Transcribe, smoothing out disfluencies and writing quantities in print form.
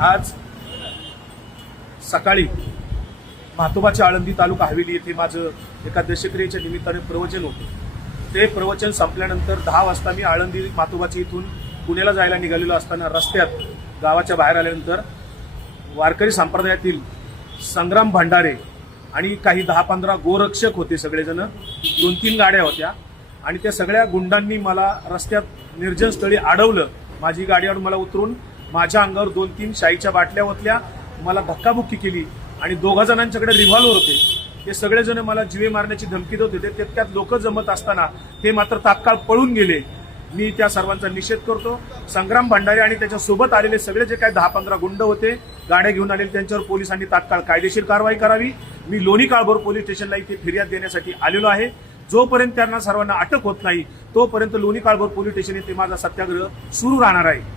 आज सकाळी म्हातोबाच्या आळंदी तालुका हवेली येथे माझं एका दशक्रियेच्या निमित्ताने प्रवचन होतं। ते प्रवचन संपल्यानंतर 10 वाजता मी आळंदी म्हातोबाच्या इथून पुण्याला जायला निघालेलो असताना रस्त्यात गावाच्या बाहेर आल्यानंतर वारकरी संप्रदायातील संग्राम भंडारे आणि काही 10-15 गोरक्षक होते। सगळेजण 2-3 गाड्या होत्या आणि त्या सगळ्या गुंडांनी मला रस्त्यात निर्जन स्थळी अडवलं। माझी गाडीवर मला उतरून माझ्या अंगावर 2-3 शाईच्या बाटल्या ओतल्या, मला धक्काबुक्की केली आणि 2 जणांच्याकडे रिव्हॉल्वर होते। ते सगळेजण मला जीवे मारण्याची धमकी देत होते। तितक्यात लोक जमत असताना ते मात्र तात्काळ पळून गेले। मी त्या सर्वांचा निषेध करतो। संग्राम भंडारे आणि त्याच्या सोबत आलेले सगळे जे काही 10-15 गुंड होते, गाड्या घेऊन आलेले, त्यांच्यावर पोलिसांनी तात्काळ कायदेशीर कारवाई करावी। मी लोणी काळभोर पोलीस स्टेशनला इथे फिर्याद देण्यासाठी आलेलो आहे। जोपर्यंत त्यांना सर्वांना अटक होत नाही तोपर्यंत लोणी काळभोर पोलीस स्टेशन येथे माझा सत्याग्रह सुरू राहणार आहे।